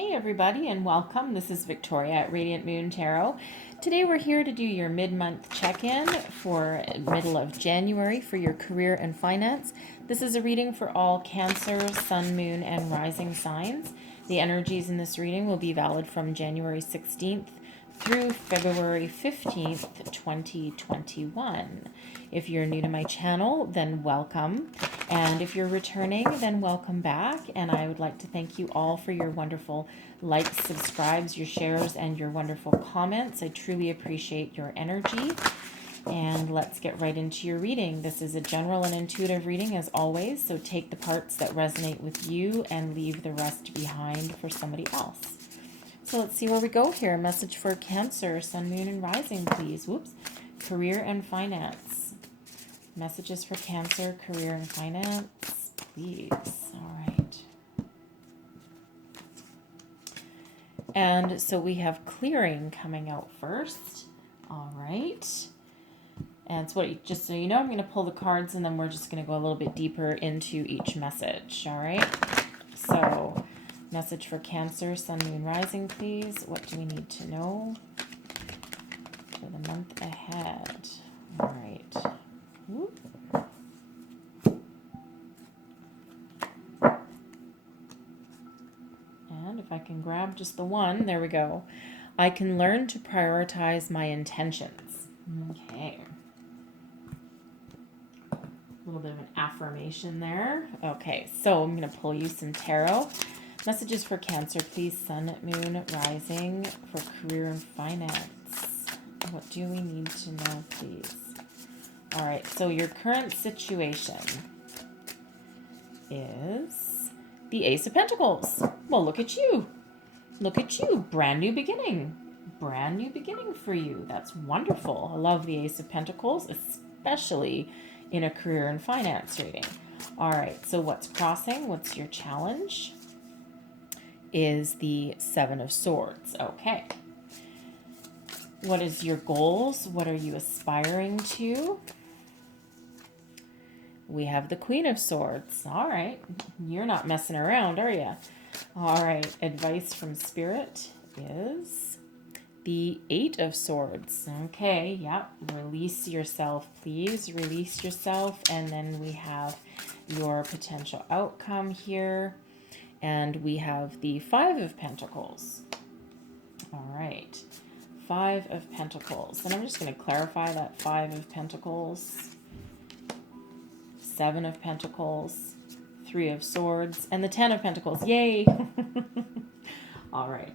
Hey everybody and welcome. This is Victoria at Radiant Moon Tarot. Today we're here to do your mid-month check-in for middle of January for your career and finance. This is a reading for all Cancer, Sun, Moon, and Rising signs. The energies in this reading will be valid from January 16th through February 15th, 2021. If you're new to my channel, then welcome. And if you're returning, then welcome back. And I would like to thank you all for your wonderful likes, subscribes, your shares, and your wonderful comments. I truly appreciate your energy. And let's get right into your reading. This is a general and intuitive reading as always, so take the parts that resonate with you and leave the rest behind for somebody else. So let's see where we go here. Message for Cancer, Sun, Moon, and Rising, please. Whoops. Career and finance. Messages for Cancer, career, and finance, please. All right. And so we have clearing coming out first. All right. And so just so you know, I'm going to pull the cards and then we're just going to go a little bit deeper into each message. All right. So message for Cancer, Sun, Moon, Rising, please. What do we need to know for the month ahead? All right. Whoop. And if I can grab just the one, there we go. I can learn to prioritize my intentions. Okay. A little bit of an affirmation there. Okay, so I'm going to pull you some tarot. Messages for Cancer, please. Sun, Moon, Rising, for career and finance. What do we need to know, please? All right, so your current situation is the Ace of Pentacles. Well, look at you. Look at you. Brand new beginning. Brand new beginning for you. That's wonderful. I love the Ace of Pentacles, especially in a career and finance reading. All right, so what's crossing? What's your challenge? Is the Seven of Swords. Okay. What is your goals? What are you aspiring to? We have the Queen of Swords. All right. You're not messing around, are you? All right. Advice from Spirit is the Eight of Swords. Okay. Yep. Release yourself, please. Release yourself. And then we have your potential outcome here. And we have the Five of Pentacles. All right. Five of Pentacles. And I'm just going to clarify that Five of Pentacles. Seven of Pentacles. Three of Swords. And the Ten of Pentacles. Yay! All right.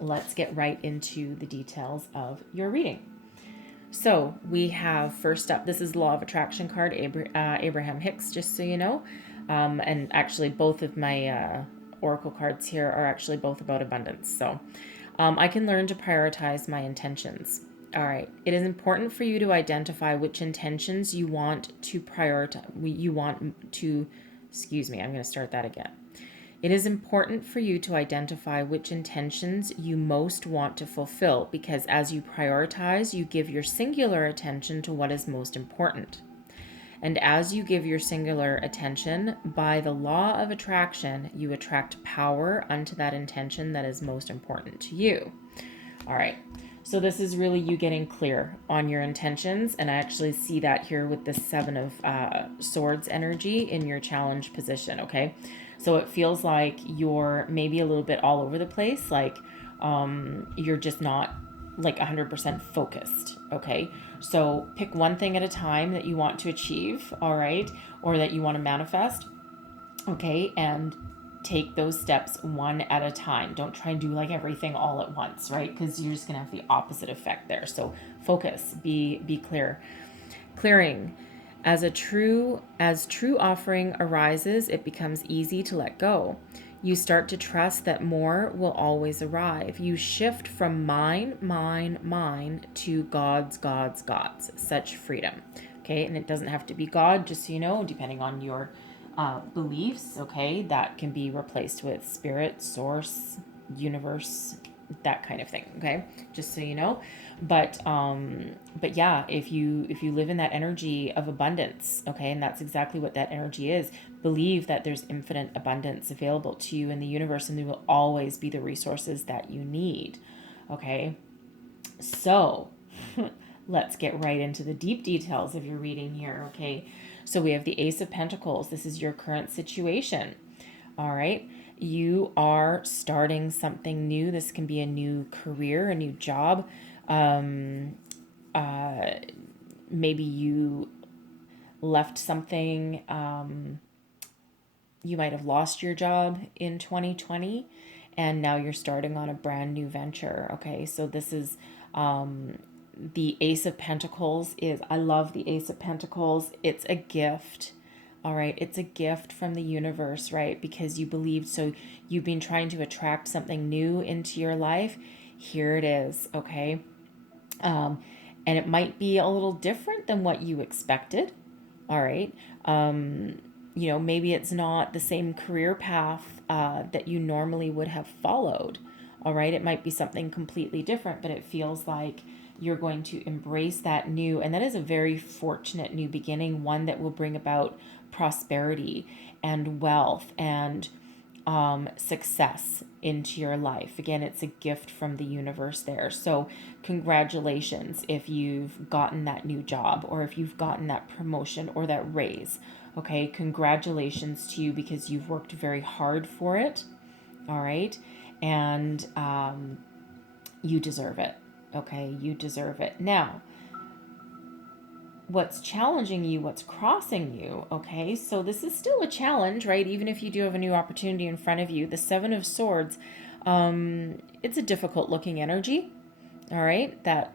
Let's get right into the details of your reading. So we have first up, this is Law of Attraction card, Abraham Hicks, just so you know. And actually both of my oracle cards here are actually both about abundance. So I can learn to prioritize my intentions. All right. It is important for you to identify which intentions you want to prioritize. I'm going to start that again. It is important for you to identify which intentions you most want to fulfill, because as you prioritize, you give your singular attention to what is most important. And as you give your singular attention, by the law of attraction, you attract power unto that intention that is most important to you. All right. So this is really you getting clear on your intentions. And I actually see that here with the Seven of Swords energy in your challenge position. Okay. So it feels like you're maybe a little bit all over the place. Like you're just not like 100% focused. Okay. So pick one thing at a time that you want to achieve. All right. Or that you want to manifest. Okay. And take those steps one at a time. Don't try and do like everything all at once, right? Because you're just going to have the opposite effect there. So focus, be clear. Clearing. As true offering arises, it becomes easy to let go. You start to trust that more will always arrive. You shift from mine to God's. Such freedom. Okay, and it doesn't have to be God, just so you know, depending on your beliefs, okay, that can be replaced with spirit, source, universe, that kind of thing, okay, just so you know. But yeah, if you live in that energy of abundance, okay, and that's exactly what that energy is, believe that there's infinite abundance available to you in the universe, and there will always be the resources that you need. Okay, so let's get right into the deep details of your reading here. Okay, so we have the Ace of Pentacles. This is your current situation. All right, you are starting something new. This can be a new career, a new job. Maybe you left something. You might have lost your job in 2020, and now you're starting on a brand new venture. Okay, so this is the Ace of Pentacles. I love the Ace of Pentacles. It's a gift. All right, it's a gift from the universe, right? Because you believed, so you've been trying to attract something new into your life. Here it is, okay? And it might be a little different than what you expected. All right. Maybe it's not the same career path that you normally would have followed. All right. It might be something completely different, but it feels like you're going to embrace that new. And that is a very fortunate new beginning, one that will bring about prosperity and wealth and success into your life. Again, it's a gift from the universe there. So congratulations if you've gotten that new job, or if you've gotten that promotion or that raise. Okay, congratulations to you, because you've worked very hard for it. All right, and you deserve it. Okay, you deserve it. Now, what's challenging you, what's crossing you, okay? So this is still a challenge, right? Even if you do have a new opportunity in front of you. The Seven of Swords, it's a difficult looking energy, all right? That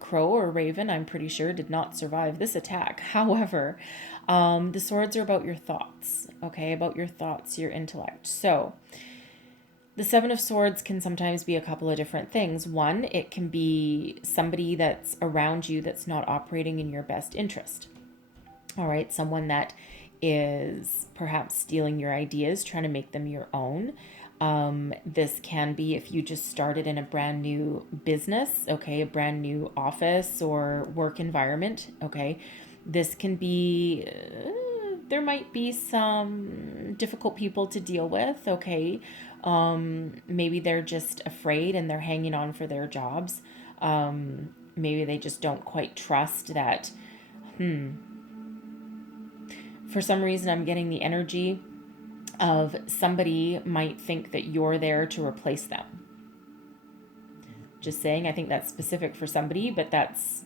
crow or raven, I'm pretty sure, did not survive this attack. However, the swords are about your thoughts, okay? About your thoughts, your intellect. So the Seven of Swords can sometimes be a couple of different things. One, it can be somebody that's around you that's not operating in your best interest. All right, someone that is perhaps stealing your ideas, trying to make them your own. This can be if you just started in a brand new business, okay, a brand new office or work environment, okay. This can be, there might be some difficult people to deal with, okay. Maybe they're just afraid and they're hanging on for their jobs. Maybe they just don't quite trust that. For some reason, I'm getting the energy of somebody might think that you're there to replace them. Just saying, I think that's specific for somebody, but that's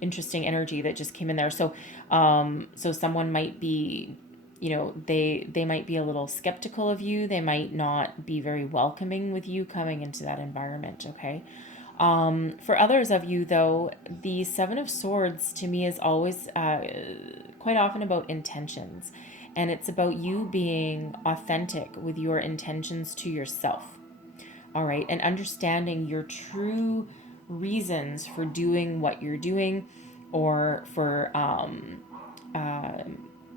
interesting energy that just came in there. So, so someone might be, they might be a little skeptical of you. They might not be very welcoming with you coming into that environment. Okay. For others of you, though, the Seven of Swords to me is always quite often about intentions. And it's about you being authentic with your intentions to yourself. All right. And understanding your true reasons for doing what you're doing, or for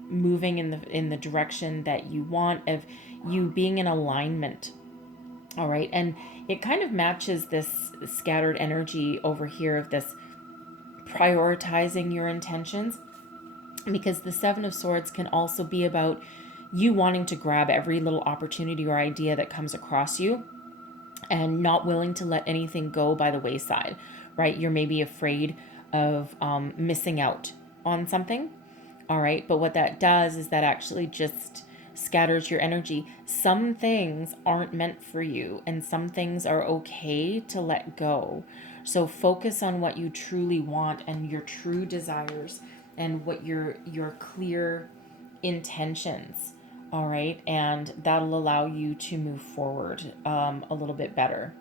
moving in the direction that you want, of you being in alignment. All right, and it kind of matches this scattered energy over here of this prioritizing your intentions, because the Seven of Swords can also be about you wanting to grab every little opportunity or idea that comes across you, and not willing to let anything go by the wayside, right? You're maybe afraid of missing out on something, all right? But what that does is that actually just scatters your energy. Some things aren't meant for you, and some things are okay to let go. So focus on what you truly want and your true desires, and what your clear intentions. All right, and that'll allow you to move forward a little bit better.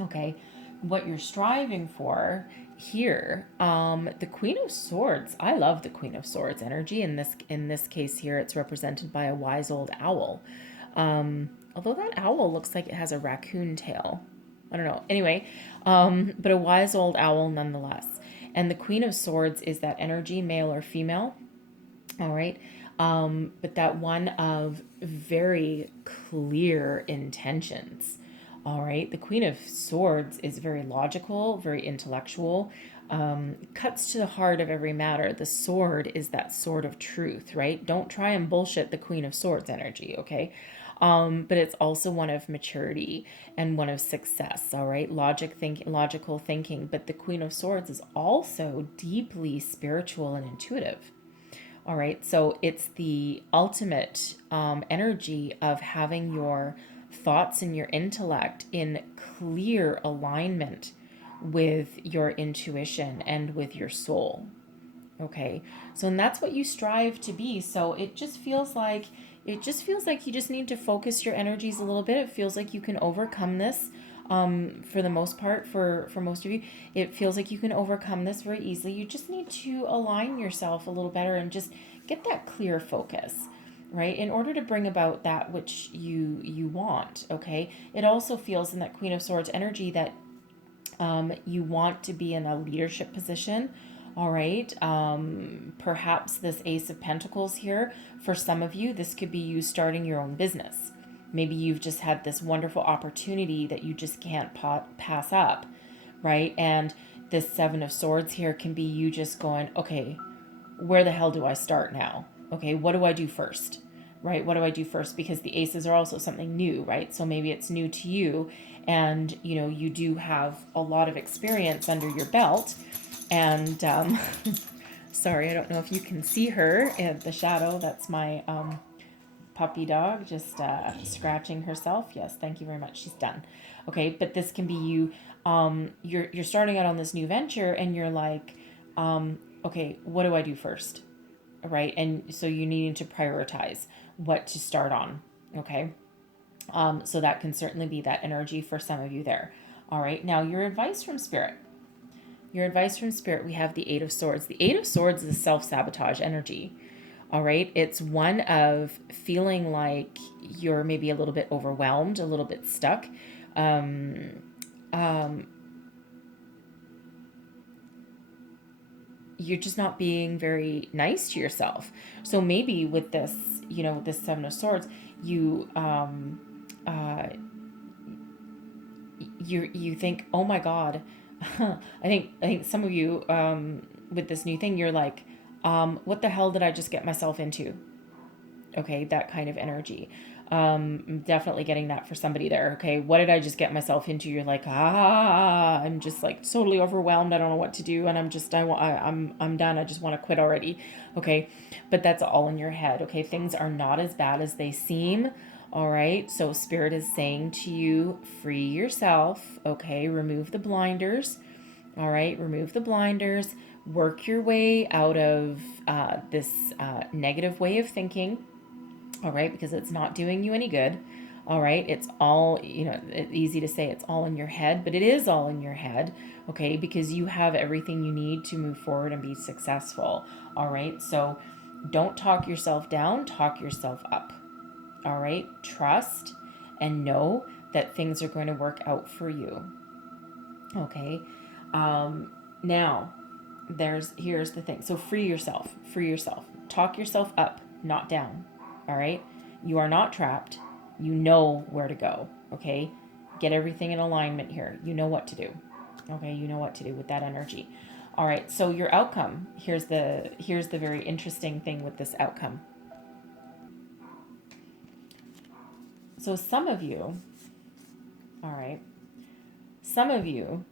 Okay, what you're striving for here, the Queen of Swords. I love the Queen of Swords energy. In this case here, it's represented by a wise old owl. Although that owl looks like it has a raccoon tail. I don't know. Anyway, but a wise old owl nonetheless. And the Queen of Swords is that energy, male or female. All right. But that one of very clear intentions. All right. The Queen of Swords is very logical, very intellectual. cuts to the heart of every matter. The sword is that sword of truth, right? Don't try and bullshit the Queen of Swords energy, okay? But it's also one of maturity and one of success, all right? Logical thinking. But the Queen of Swords is also deeply spiritual and intuitive. All right, so it's the ultimate energy of having your thoughts and your intellect in clear alignment with your intuition and with your soul. Okay, so and that's what you strive to be. So it just feels like you just need to focus your energies a little bit. It feels like you can overcome this. For the most part, for most of you, it feels like you can overcome this very easily. You just need to align yourself a little better and just get that clear focus, right, in order to bring about that which you want. Okay, it also feels in that Queen of Swords energy that you want to be in a leadership position. All right. Perhaps this Ace of Pentacles here, for some of you, this could be you starting your own business. Maybe you've just had this wonderful opportunity that you just can't pass up, right? And this Seven of Swords here can be you just going, okay, where the hell do I start now? Okay, what do I do first? Right? What do I do first? Because the aces are also something new, right? So maybe it's new to you, and you do have a lot of experience under your belt. And sorry, I don't know if you can see her in the shadow. That's my puppy dog just scratching herself. Yes, thank you very much. She's done. Okay, but this can be you. You're starting out on this new venture, and you're like, okay, what do I do first? Right, and so you needing to prioritize what to start on. Okay, so that can certainly be that energy for some of you there. All right, now your advice from spirit. Your advice from spirit, we have the Eight of Swords. The Eight of Swords is a self-sabotage energy. All right. It's one of feeling like you're maybe a little bit overwhelmed, a little bit stuck. Um, um, you're just not being very nice to yourself. So maybe with this, this Seven of Swords, you, you think, oh my God, I think some of you, with this new thing, you're like, what the hell did I just get myself into? Okay, that kind of energy. Definitely getting that for somebody there. Okay, what did I just get myself into? You're like, I'm just like totally overwhelmed. I don't know what to do, and I'm done. I just want to quit already. Okay, but that's all in your head. Okay, things are not as bad as they seem. All right, so spirit is saying to you, free yourself. Okay, remove the blinders. All right, remove the blinders. Work your way out of this negative way of thinking. All right, because it's not doing you any good. All right, it's all, it's easy to say it's all in your head, but it is all in your head, okay, because you have everything you need to move forward and be successful. All right, so don't talk yourself down, talk yourself up. All right, trust and know that things are going to work out for you. Okay, now here's the thing. So free yourself, talk yourself up, not down. All right, you are not trapped. You know where to go. Okay, get everything in alignment here. You know what to do. Okay, you know what to do with that energy. All right, so your outcome, here's the very interesting thing with this outcome. So some of you, all right, some of you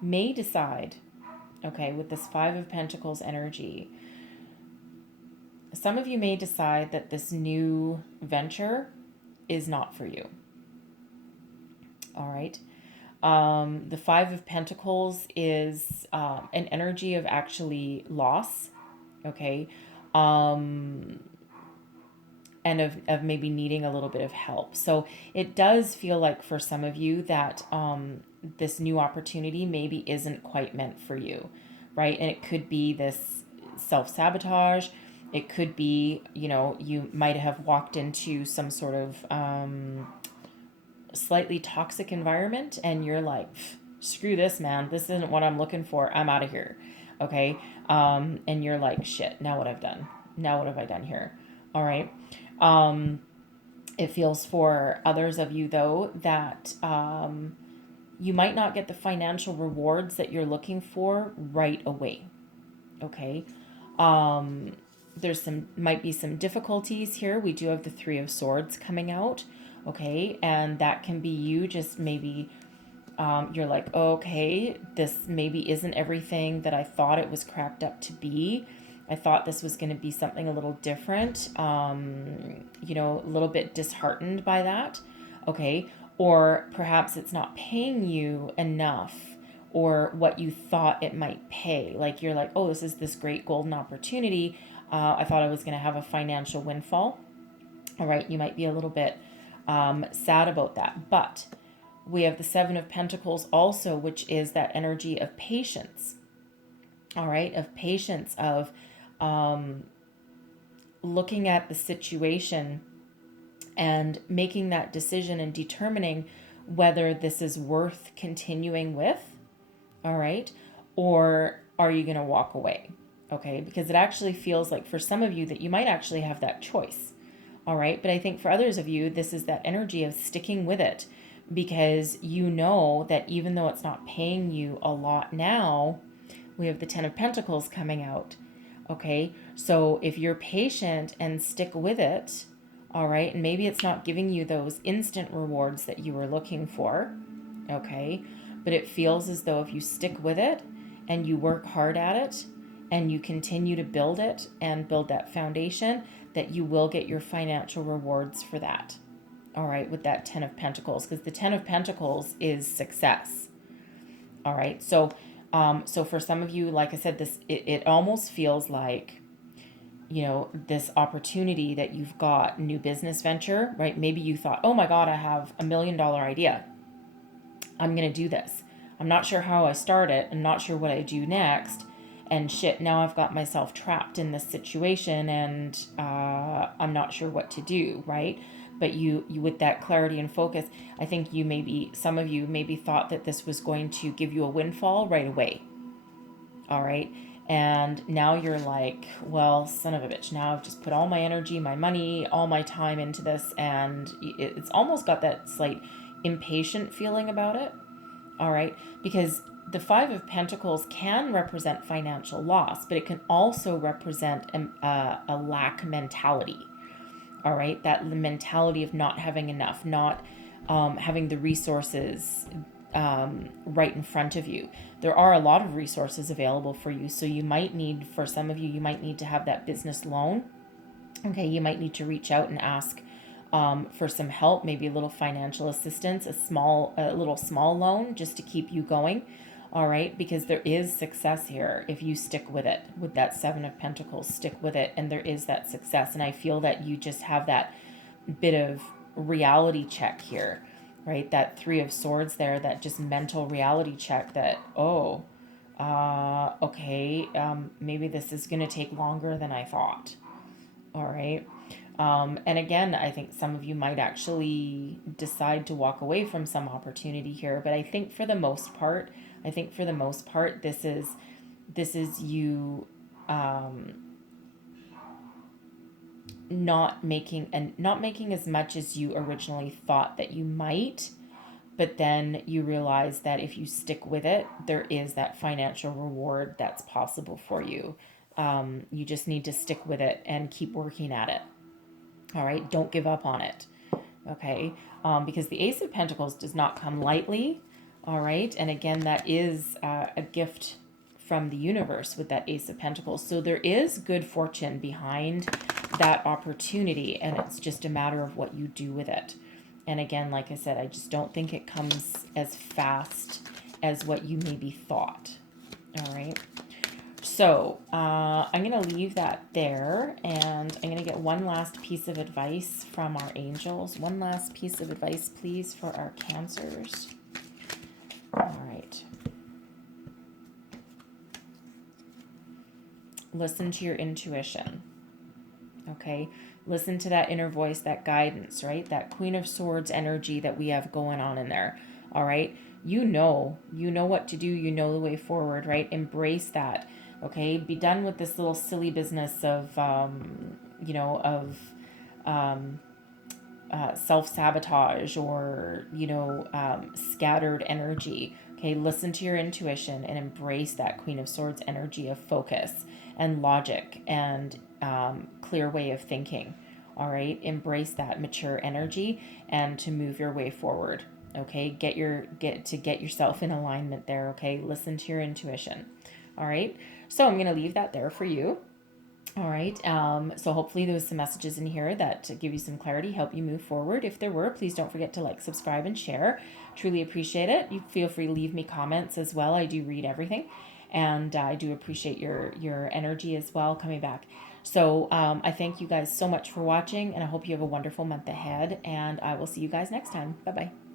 may decide, okay, with this Five of Pentacles energy, some of you may decide that this new venture is not for you. All right. The Five of Pentacles is an energy of actually loss. Okay. And of maybe needing a little bit of help. So it does feel like for some of you that this new opportunity maybe isn't quite meant for you, right? And it could be this self-sabotage. It could be, you might have walked into some sort of slightly toxic environment and you're like, screw this, man. This isn't what I'm looking for. I'm out of here. Okay. And you're like, shit, now what I've done. Now what have I done here? All right. It feels for others of you, though, that you might not get the financial rewards that you're looking for right away. Okay. There's might be some difficulties here. We do have the Three of Swords coming out. Okay. And that can be you just maybe, you're like, okay, this maybe isn't everything that I thought it was cracked up to be. I thought this was going to be something a little different, a little bit disheartened by that. Okay. Or perhaps it's not paying you enough or what you thought it might pay. Like you're like, oh, this is this great golden opportunity. I thought I was going to have a financial windfall. All right. You might be a little bit sad about that. But we have the Seven of Pentacles also, which is that energy of patience. All right. Of patience, of looking at the situation and making that decision and determining whether this is worth continuing with, all right, or are you going to walk away, okay? Because it actually feels like for some of you that you might actually have that choice, all right? But I think for others of you, this is that energy of sticking with it because you know that even though it's not paying you a lot now, we have the Ten of Pentacles coming out, okay? So if you're patient and stick with it, all right, and maybe it's not giving you those instant rewards that you were looking for, okay? But it feels as though if you stick with it and you work hard at it and you continue to build it and build that foundation, that you will get your financial rewards for that, all right, with that Ten of Pentacles, because the Ten of Pentacles is success, all right? So for some of you, like I said, it almost feels like, this opportunity that you've got, new business venture, right? Maybe you thought, oh my God, I have $1 million idea. I'm going to do this. I'm not sure how I start it. I'm not sure what I do next. And shit, now I've got myself trapped in this situation and I'm not sure what to do, right? But you with that clarity and focus, I think some of you maybe thought that this was going to give you a windfall right away. All right. And now you're like, well, son of a bitch, now I've just put all my energy, my money, all my time into this. And it's almost got that slight impatient feeling about it. All right. Because the Five of Pentacles can represent financial loss, but it can also represent a lack mentality. All right. That the mentality of not having enough, not having the resources right in front of you. There are a lot of resources available for you. So you might need, for some of you, you might need to have that business loan. Okay, you might need to reach out and ask for some help, maybe a little financial assistance, a little small loan just to keep you going. All right, because there is success here if you stick with it. With that Seven of Pentacles, stick with it, and there is that success. And I feel that you just have that bit of reality check here. Right, that Three of Swords there, that just mental reality check that, okay, maybe this is going to take longer than I thought. All right. And again, I think some of you might actually decide to walk away from some opportunity here. But I think for the most part, this is you not making as much as you originally thought that you might, but then you realize that if you stick with it, there is that financial reward that's possible for you. You just need to stick with it and keep working at it. All right, don't give up on it. Okay, because the Ace of Pentacles does not come lightly. All right, and again, that is a gift from the universe with that Ace of Pentacles. So there is good fortune behind that opportunity, and it's just a matter of what you do with it. And again, like I said, I just don't think it comes as fast as what you maybe thought. All right. So I'm going to leave that there, and I'm going to get one last piece of advice from our angels. One last piece of advice, please, for our Cancers. All right. Listen to your intuition. Okay. Listen to that inner voice, that guidance, right? That Queen of Swords energy that we have going on in there. All right. You know what to do. You know the way forward, right? Embrace that. Okay. Be done with this little silly business of, self-sabotage or, scattered energy. Okay, listen to your intuition and embrace that Queen of Swords energy of focus and logic and clear way of thinking. All right, embrace that mature energy and to move your way forward. Okay, get yourself in alignment there. Okay, listen to your intuition. All right, so I'm going to leave that there for you. All right. So hopefully there was some messages in here that give you some clarity, help you move forward. If there were, please don't forget to like, subscribe, and share. Truly appreciate it. You feel free to leave me comments as well. I do read everything, and I do appreciate your energy as well coming back. So I thank you guys so much for watching, and I hope you have a wonderful month ahead. And I will see you guys next time. Bye bye.